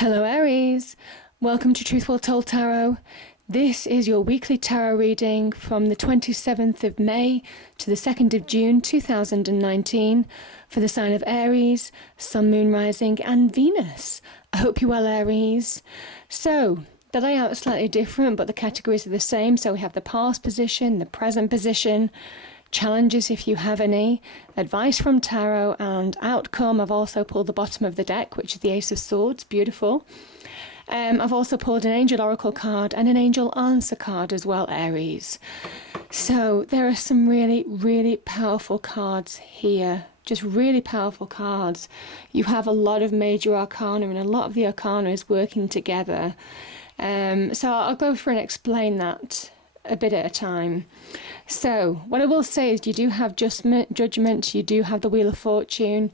Hello Aries, welcome to Truthful Told Tarot. This is your weekly tarot reading from the 27th of May to the 2nd of June 2019 for the sign of Aries, Sun, Moon, Rising and Venus. I hope you're well, Aries. So, the layout is slightly different but the categories are the same. So we have the past position, the present position, challenges if you have any, advice from tarot and outcome. I've also pulled the bottom of the deck, which is the Ace of Swords, beautiful. I've also pulled an Angel Oracle card and an Angel Answer card as well, Aries. So there are some really powerful cards here, just really powerful cards. You have a lot of major arcana and a lot of the arcana is working together. So I'll go through and explain that a bit at a time. So what I will say is you do have judgment, you do have the Wheel of Fortune.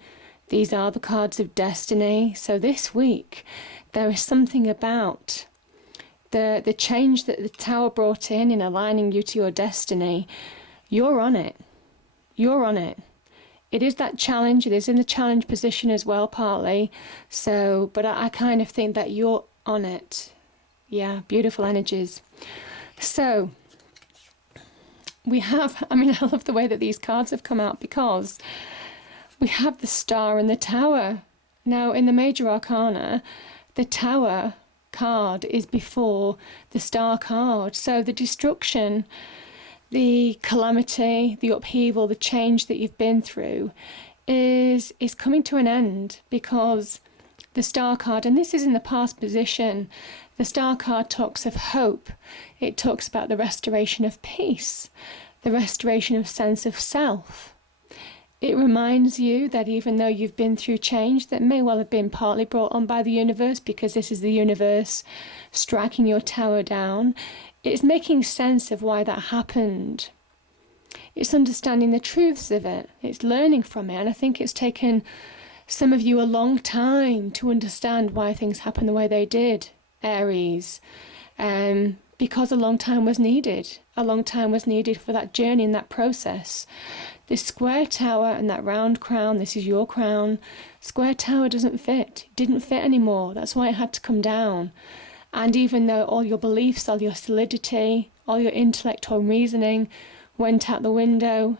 These are the cards of destiny. So this week there is something about the change that the Tower brought in aligning you to your destiny. You're on it. You're on it. It is that challenge. It is in the challenge position as well, partly. So, but I kind of think that you're on it. Yeah, beautiful energies. So we have, I love the way that these cards have come out because we have the Star and the Tower. Now, in the major arcana, the Tower card is before the Star card. So the destruction, the calamity, the upheaval, the change that you've been through is coming to an end because the Star card, and this is in the past position, the Star card talks of hope. It talks about the restoration of peace, the restoration of sense of self. It reminds you that even though you've been through change that may well have been partly brought on by the universe, because this is the universe striking your tower down, it's making sense of why that happened. It's understanding the truths of it. It's learning from it. And I think it's taken some of you a long time to understand why things happen the way they did, Aries, because a long time was needed. A long time was needed for that journey and that process. This square tower and that round crown, this is your crown. Square tower doesn't fit. It didn't fit anymore. That's why it had to come down. And even though all your beliefs, all your solidity, all your intellect or reasoning went out the window,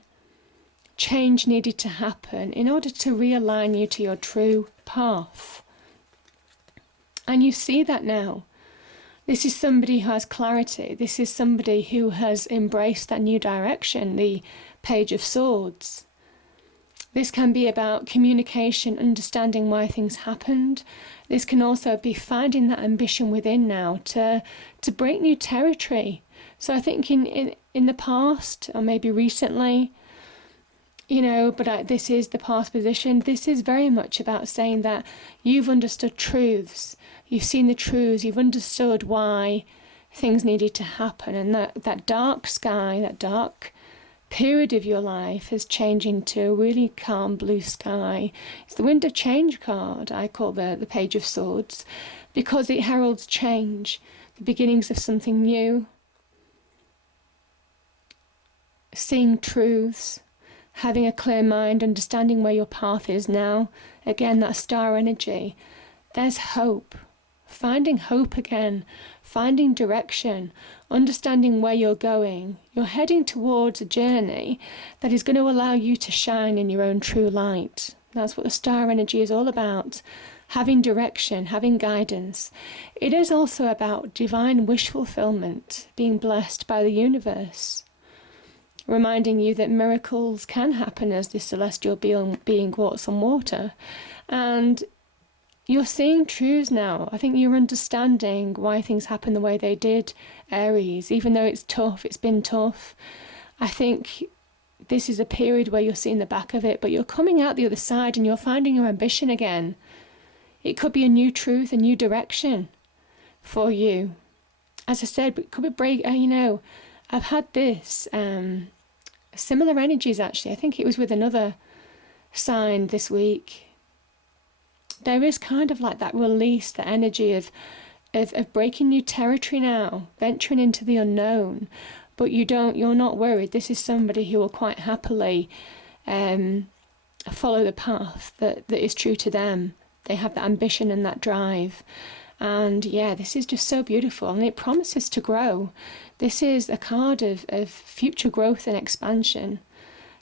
change needed to happen in order to realign you to your true path. And you see that now. This is somebody who has clarity. This is somebody who has embraced that new direction, the Page of Swords. This can be about communication, understanding why things happened. This can also be finding that ambition within now to break new territory. So I think in the past, or maybe recently, this is the past position. This is very much about saying that you've understood truths. You've seen the truths. You've understood why things needed to happen. And that dark sky, that dark period of your life is changing to a really calm blue sky. It's the Wind of Change card, I call the Page of Swords, because it heralds change, the beginnings of something new, seeing truths, having a clear mind, understanding where your path is now. Again, that star energy. There's hope. Finding hope again. Finding direction. Understanding where you're going. You're heading towards a journey that is going to allow you to shine in your own true light. That's what the star energy is all about. Having direction, having guidance. It is also about divine wish fulfillment, being blessed by the universe. Reminding you that miracles can happen as this celestial being walks on water. And you're seeing truths now. I think you're understanding why things happen the way they did, Aries. Even though it's tough, it's been tough. I think this is a period where you're seeing the back of it, but you're coming out the other side and you're finding your ambition again. It could be a new truth, a new direction for you. As I said, it could be I've had this similar energies actually. I think it was with another sign this week. There is kind of like that release, the energy of breaking new territory now, venturing into the unknown. But you're not worried. This is somebody who will quite happily follow the path that is true to them. They have that ambition and that drive. And yeah, this is just so beautiful, and it promises to grow. This is a card of future growth and expansion.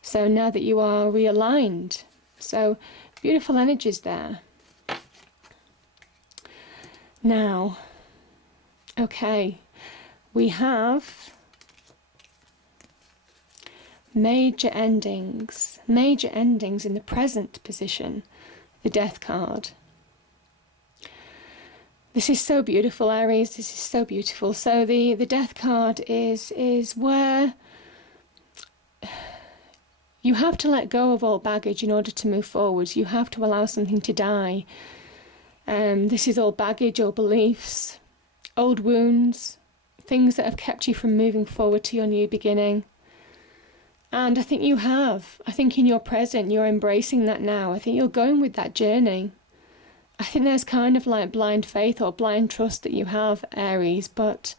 So now that you are realigned, so beautiful energies there. Now, okay, we have major endings in the present position, the Death card. This is so beautiful, Aries. This is so beautiful. So the Death card is where you have to let go of all baggage in order to move forwards. You have to allow something to die. This is all baggage, old beliefs, old wounds, things that have kept you from moving forward to your new beginning. And I think you have. I think in your present, you're embracing that now. I think you're going with that journey. I think there's kind of like blind faith or blind trust that you have, Aries, but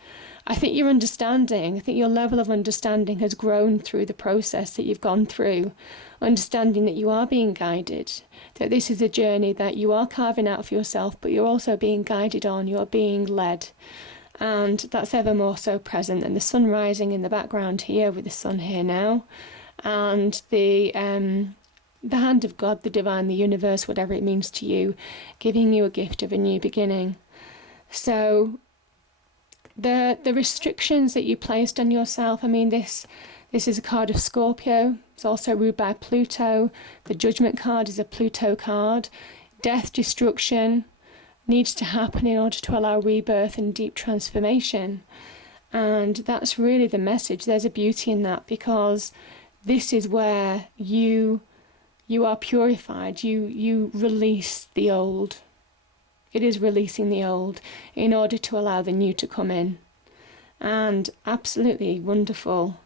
I think your understanding, I think your level of understanding has grown through the process that you've gone through, understanding that you are being guided, that this is a journey that you are carving out for yourself, but you're also being guided on, you're being led. And that's ever more so present. And the sun rising in the background here with the sun here now, and the hand of God, the divine, the universe, whatever it means to you, giving you a gift of a new beginning. So the restrictions that you placed on yourself, I mean, this is a card of Scorpio. It's also ruled by Pluto. The Judgment card is a Pluto card. Death, destruction needs to happen in order to allow rebirth and deep transformation. And that's really the message. There's a beauty in that, because this is where you are purified. You release the old. It is releasing the old in order to allow the new to come in. And absolutely wonderful.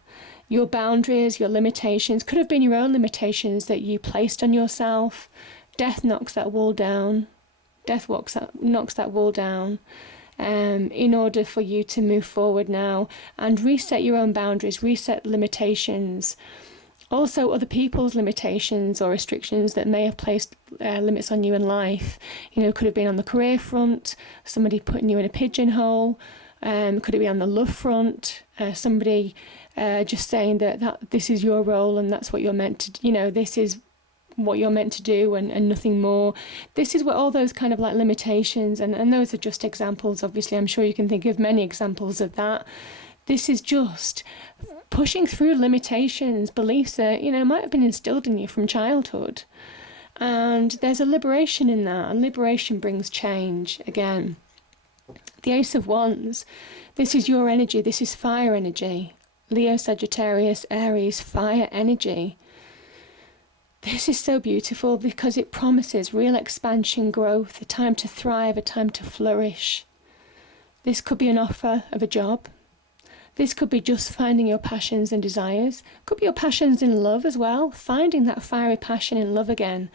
Your boundaries, your limitations, could have been your own limitations that you placed on yourself. Death knocks that wall down. Death knocks that wall down in order for you to move forward now and reset your own boundaries, reset limitations. Also, other people's limitations or restrictions that may have placed limits on you in life. You know, could have been on the career front, somebody putting you in a pigeonhole. Could it be on the love front? Somebody just saying that this is your role and that's what you're meant to, this is what you're meant to do and nothing more. This is what all those kind of like limitations, and those are just examples. Obviously, I'm sure you can think of many examples of that. This is just pushing through limitations, beliefs that, might have been instilled in you from childhood. And there's a liberation in that, and liberation brings change again. The Ace of Wands, this is your energy, this is fire energy. Leo, Sagittarius, Aries, fire energy. This is so beautiful because it promises real expansion, growth, a time to thrive, a time to flourish. This could be an offer of a job. This could be just finding your passions and desires. Could be your passions in love as well, finding that fiery passion in love again.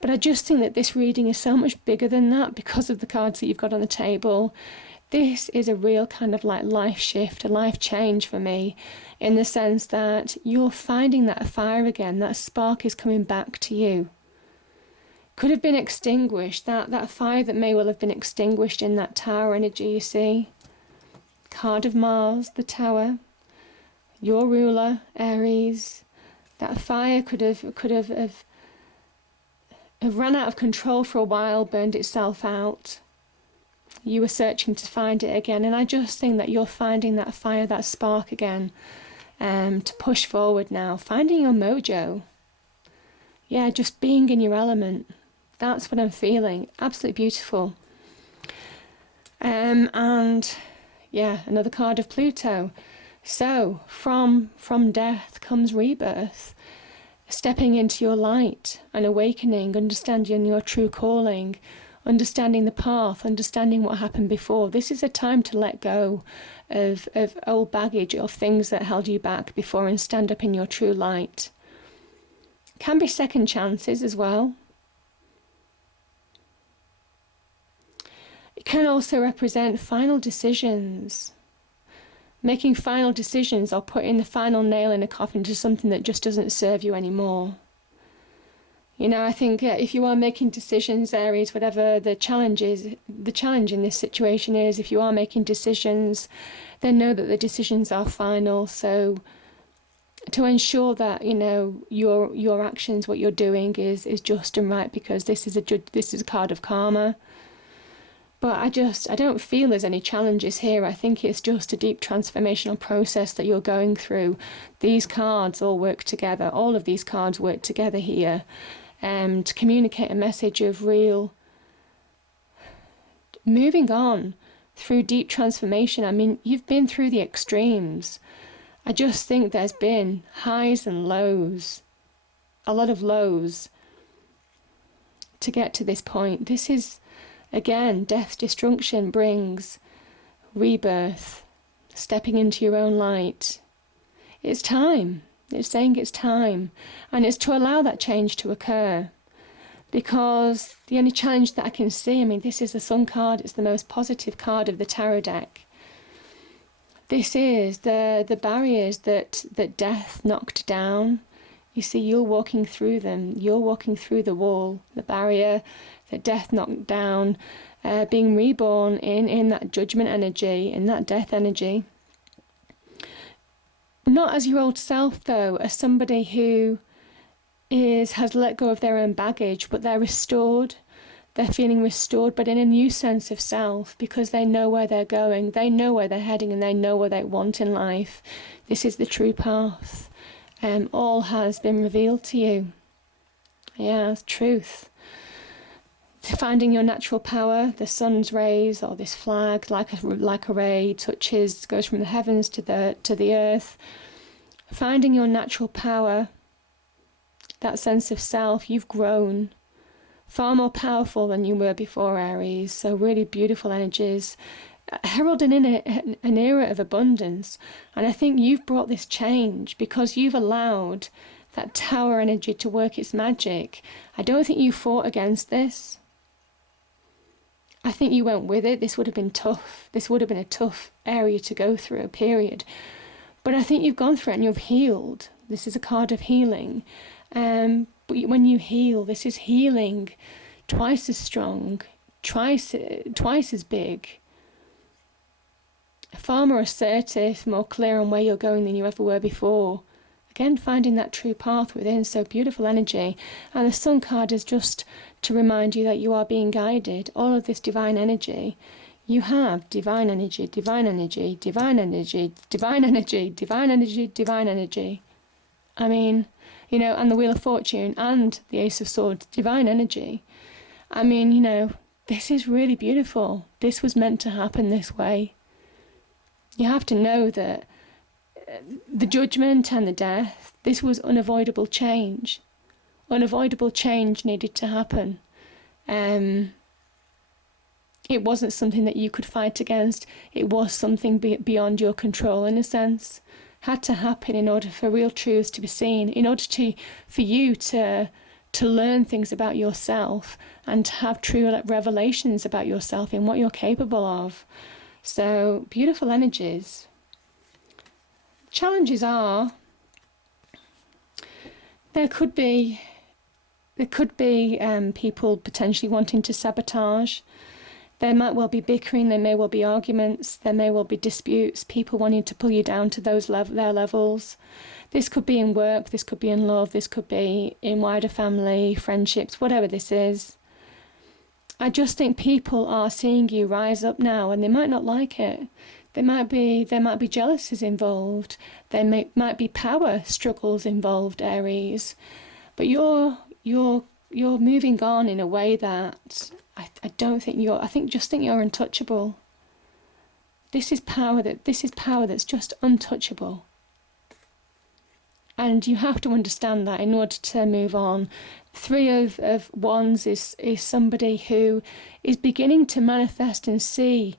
But I just think that this reading is so much bigger than that because of the cards that you've got on the table. This is a real kind of like life shift, a life change for me, in the sense that you're finding that fire again, that spark is coming back to you. Could have been extinguished, that fire that may well have been extinguished in that tower energy, you see. Card of Mars, the tower, your ruler, Aries. That fire could have run out of control for a while, burned itself out. You were searching to find it again, and I just think that you're finding that fire, that spark again, to push forward now, finding your mojo. Yeah, just being in your element. That's what I'm feeling. Absolutely beautiful. And yeah, another card of Pluto. So from death comes rebirth, stepping into your light, an awakening, understanding your true calling, understanding the path, understanding what happened before. This is a time to let go of old baggage, of things that held you back before, and stand up in your true light. Can be second chances as well. It can also represent final decisions. Making final decisions or putting the final nail in a coffin to something that just doesn't serve you anymore. I think if you are making decisions, Aries, whatever the challenge is, the challenge in this situation is, if you are making decisions, then know that the decisions are final. So to ensure that your actions, what you're doing is just and right, because this is a card of karma. But I don't feel there's any challenges here. I think it's just a deep transformational process that you're going through. These cards all work together. All of these cards work together here to communicate a message of real moving on through deep transformation. I mean, you've been through the extremes. I just think there's been highs and lows, a lot of lows to get to this point. This is, again, death, destruction brings rebirth, stepping into your own light. It's time. It's saying it's time. And it's to allow that change to occur. Because the only challenge that I can see, I mean, this is the Sun card. It's the most positive card of the tarot deck. This is the barriers that death knocked down. You see, you're walking through them. You're walking through the wall, the barrier that death knocked down, being reborn in that judgment energy, in that death energy. Not as your old self, though, as somebody who has let go of their own baggage, but they're restored. They're feeling restored, but in a new sense of self, because they know where they're going, they know where they're heading, and they know what they want in life. This is the true path. All has been revealed to you. Yeah, truth. Finding your natural power, the sun's rays, or this flag, like a ray, goes from the heavens to the earth. Finding your natural power, that sense of self, you've grown far more powerful than you were before, Aries. So really beautiful energies, heralding in an era of abundance. And I think you've brought this change because you've allowed that tower energy to work its magic. I don't think you fought against this. I think you went with it. This would have been tough. This would have been a tough area to go through, a period. But I think you've gone through it and you've healed. This is a card of healing. But when you heal, this is healing twice as strong, twice as big, far more assertive, more clear on where you're going than you ever were before. Again, finding that true path within, so beautiful energy. And the Sun card is just to remind you that you are being guided. All of this divine energy, you have divine energy, divine energy, divine energy, divine energy, divine energy, divine energy. I mean, and the Wheel of Fortune and the Ace of Swords, divine energy. I mean, this is really beautiful. This was meant to happen this way. You have to know that the judgment and the death, this was unavoidable change. Unavoidable change needed to happen. It wasn't something that you could fight against. It was something beyond your control, in a sense. Had to happen in order for real truths to be seen, in order for you to learn things about yourself and to have true revelations about yourself and what you're capable of. So, beautiful energies. Challenges are, there could be people potentially wanting to sabotage. There might well be bickering, there may well be arguments, there may well be disputes, people wanting to pull you down to their levels. This could be in work, this could be in love, this could be in wider family, friendships, whatever this is. I just think people are seeing you rise up now, and they might not like it. There might be jealousies involved. There might be power struggles involved, Aries. But you're moving on in a way that I don't think I think you're untouchable. This is power that's just untouchable. And you have to understand that in order to move on. Three of Wands is somebody who is beginning to manifest and see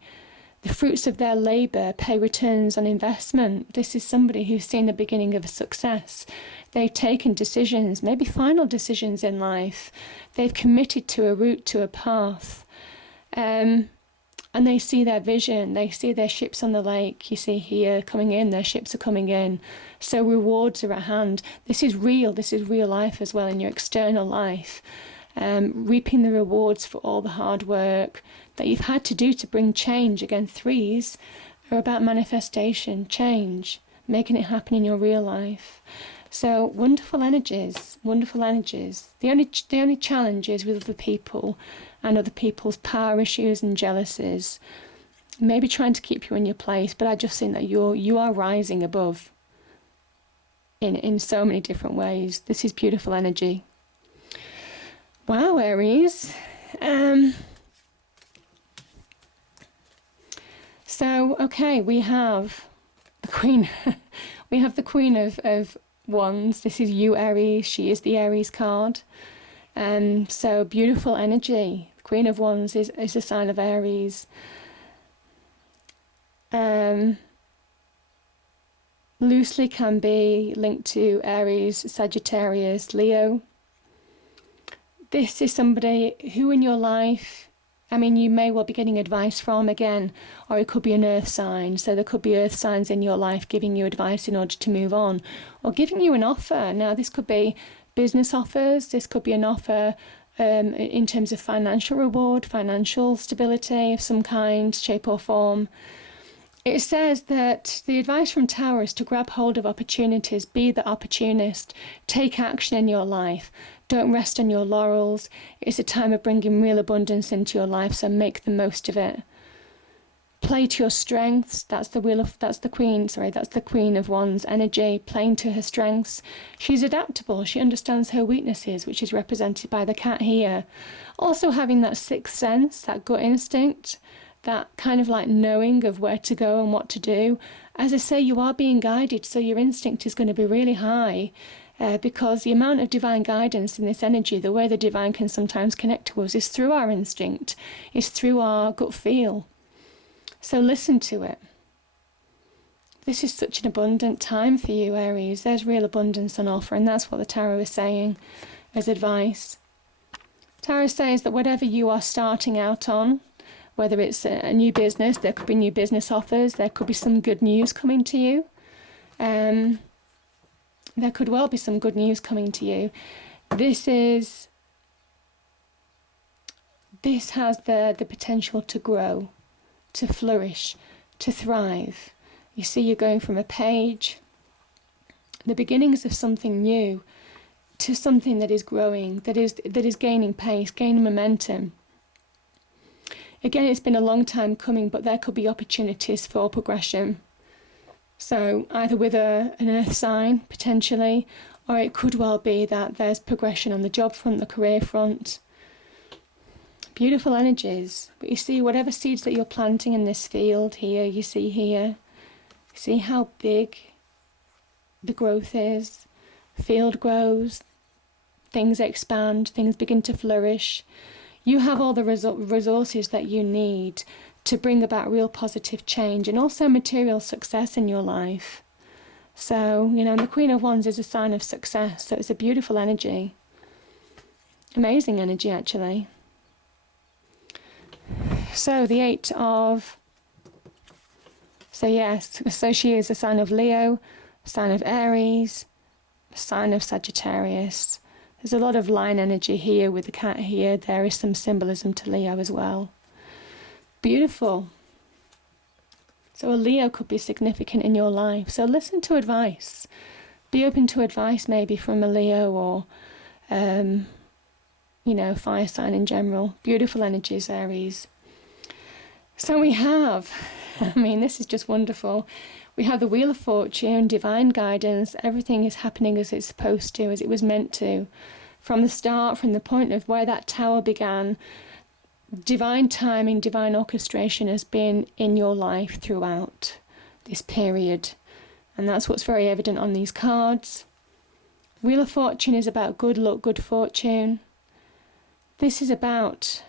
the fruits of their labour pay returns on investment. This is somebody who's seen the beginning of a success. They've taken decisions, maybe final decisions in life. They've committed to a route, to a path. And they see their vision, they see their ships on the lake. You see here coming in, their ships are coming in. So rewards are at hand. This is real life as well in your external life. Reaping the rewards for all the hard work that you've had to do to bring change. Again, threes are about manifestation, change, making it happen in your real life. So wonderful energies, wonderful energies. The only challenge is with other people and other people's power issues and jealousies. Maybe trying to keep you in your place, but I just think that you are rising above in so many different ways. This is beautiful energy. Wow, Aries. So, okay, we have the Queen. We have the Queen of Wands. This is you, Aries. She is the Aries card. So beautiful energy. The Queen of Wands is a sign of Aries. Loosely can be linked to Aries, Sagittarius, Leo. This is somebody who in your life, I mean, you may well be getting advice from again, or it could be an earth sign. So there could be earth signs in your life giving you advice in order to move on, or giving you an offer. Now, this could be business offers. This could be an offer in terms of financial reward, financial stability of some kind, shape or form. It says that the advice from Tower is to grab hold of opportunities, be the opportunist, take action in your life. Don't rest on your laurels. It's a time of bringing real abundance into your life, so make the most of it. Play to your strengths. That's the Queen of Wands energy, playing to her strengths. She's adaptable. She understands her weaknesses, which is represented by the cat here. Also having that sixth sense, that gut instinct, that kind of like knowing of where to go and what to do. As I say, you are being guided, so your instinct is going to be really high. Because the amount of divine guidance in this energy, the way the divine can sometimes connect to us, is through our instinct, is through our gut feel. So listen to it. This is such an abundant time for you, Aries. There's real abundance on offer, and that's what the Tarot is saying as advice. Tarot says that whatever you are starting out on, whether it's a new business, there could be new business offers, there could be some good news coming to you. There could well be some good news coming to you. This has the potential to grow, to flourish, to thrive. You see, you're going from a page, the beginnings of something new, to something that is growing, that is gaining pace, gaining momentum. Again, it's been a long time coming, but there could be opportunities for progression. So either with an earth sign, potentially, or it could well be that there's progression on the job front, the career front. Beautiful energies. But you see, whatever seeds that you're planting in this field here, you see how big the growth is. Field grows, things expand, things begin to flourish. You have all the resources that you need to bring about real positive change and also material success in your life. So, the Queen of Wands is a sign of success, so it's a beautiful energy. Amazing energy, actually. So, the so she is a sign of Leo, a sign of Aries, a sign of Sagittarius. There's a lot of line energy here with the cat here. There is some symbolism to Leo as well. Beautiful. So a Leo could be significant in your life. So listen to advice. Be open to advice maybe from a Leo or, fire sign in general. Beautiful energies, Aries. So we have, this is just wonderful. We have the Wheel of Fortune, divine guidance. Everything is happening as it's supposed to, as it was meant to. From the start, from the point of where that tower began, divine timing, divine orchestration has been in your life throughout this period. And that's what's very evident on these cards. Wheel of Fortune is about good luck, good fortune. This is about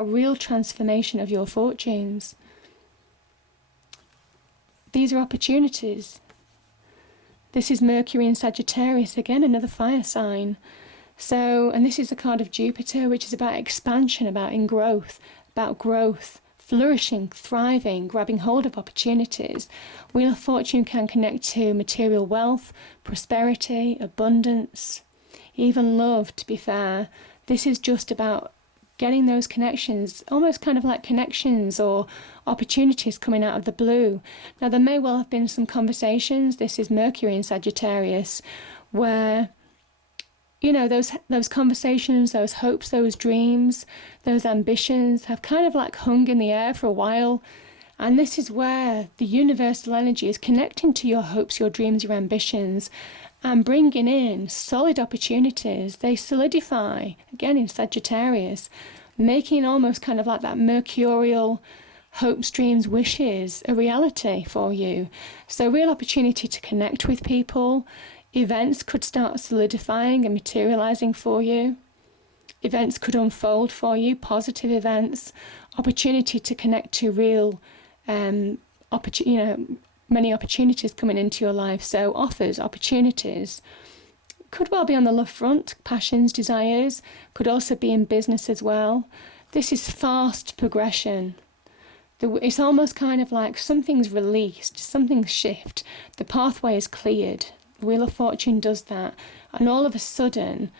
real transformation of your fortunes. These are opportunities. This is Mercury in Sagittarius, again, another fire sign. So, and this is the card of Jupiter, which is about expansion, about growth, flourishing, thriving, grabbing hold of opportunities. Wheel of Fortune can connect to material wealth, prosperity, abundance, even love, to be fair. This is just about getting those connections, almost kind of like connections or opportunities coming out of the blue. Now, there may well have been some conversations, this is Mercury in Sagittarius, where, you know, those conversations, those hopes, those dreams, those ambitions have kind of like hung in the air for a while. And this is where the universal energy is connecting to your hopes, your dreams, your ambitions, and bringing in solid opportunities. They solidify, again in Sagittarius, making almost kind of like that mercurial hopes, dreams, wishes a reality for you. So real opportunity to connect with people. Events could start solidifying and materializing for you. Events could unfold for you, positive events, opportunity to connect to real, many opportunities coming into your life. So offers, opportunities, could well be on the love front, passions, desires, could also be in business as well. This is fast progression. It's almost kind of like something's released, something's shift, the pathway is cleared. The Wheel of Fortune does that, and all of a sudden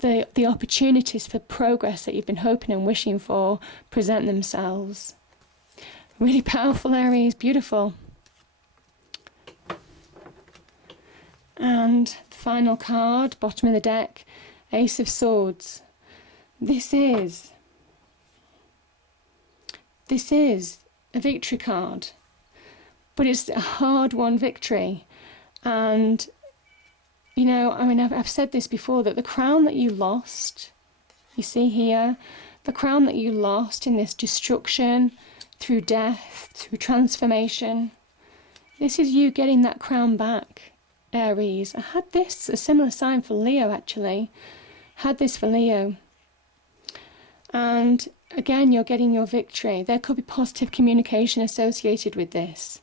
the opportunities for progress that you've been hoping and wishing for present themselves. Really powerful, Aries, beautiful. And the final card, bottom of the deck, Ace of Swords. This is a victory card, but it's a hard-won victory. And, you know, I mean, I've said this before, that the crown that you lost, you see here, the crown that you lost in this destruction, through death, through transformation, this is you getting that crown back, Aries. I had this, a similar sign for Leo actually, had this for Leo. And again, you're getting your victory. There could be positive communication associated with this.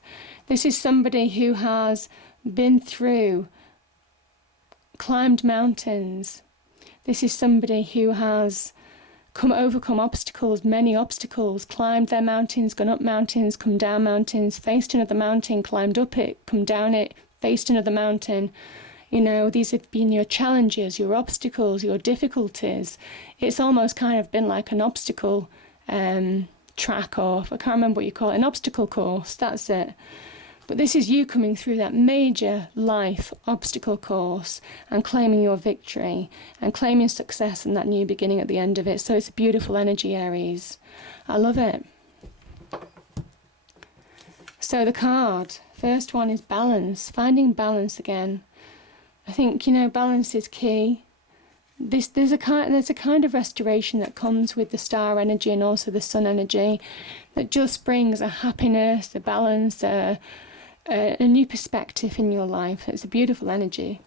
This is somebody who has been through, climbed mountains. This is somebody who has overcome obstacles, many obstacles, climbed their mountains, gone up mountains, come down mountains, faced another mountain, climbed up it, come down it, faced another mountain. You know, these have been your challenges, your obstacles, your difficulties. It's almost kind of been like an obstacle track, or I can't remember what you call it, an obstacle course, that's it. But this is you coming through that major life obstacle course and claiming your victory and claiming success and that new beginning at the end of it. So it's a beautiful energy, Aries. I love it. So the card, first one is balance, finding balance again. I think, you know, balance is key. There's a kind of restoration that comes with the star energy and also the sun energy that just brings a happiness, a balance, a new perspective in your life. It's a beautiful energy.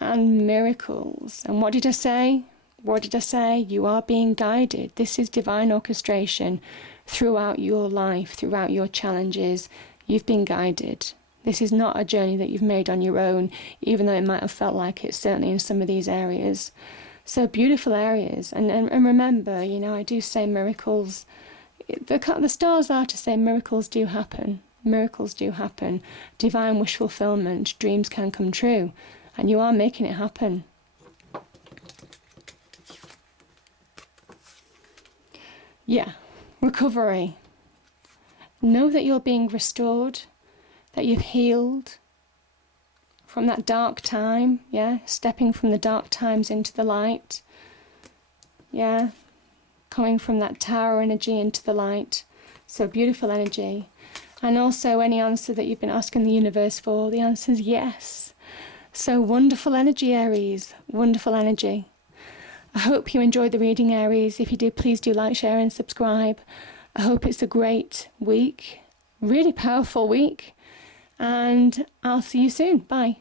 And miracles. And what did I say? What did I say? You are being guided. This is divine orchestration throughout your life, throughout your challenges. You've been guided. This is not a journey that you've made on your own, even though it might have felt like it, certainly in some of these areas. So beautiful areas. And remember, you know, I do say miracles. The stars are to say miracles do happen. Miracles do happen. Divine wish fulfillment. Dreams can come true. And you are making it happen. Yeah. Recovery. Know that you're being restored. That you've healed from that dark time. Yeah. Stepping from the dark times into the light. Yeah. Coming from that tower energy into the light. So beautiful energy. And also any answer that you've been asking the universe for, the answer is yes. So wonderful energy, Aries. Wonderful energy. I hope you enjoyed the reading, Aries. If you do, please do like, share and subscribe. I hope it's a great week. Really powerful week. And I'll see you soon. Bye.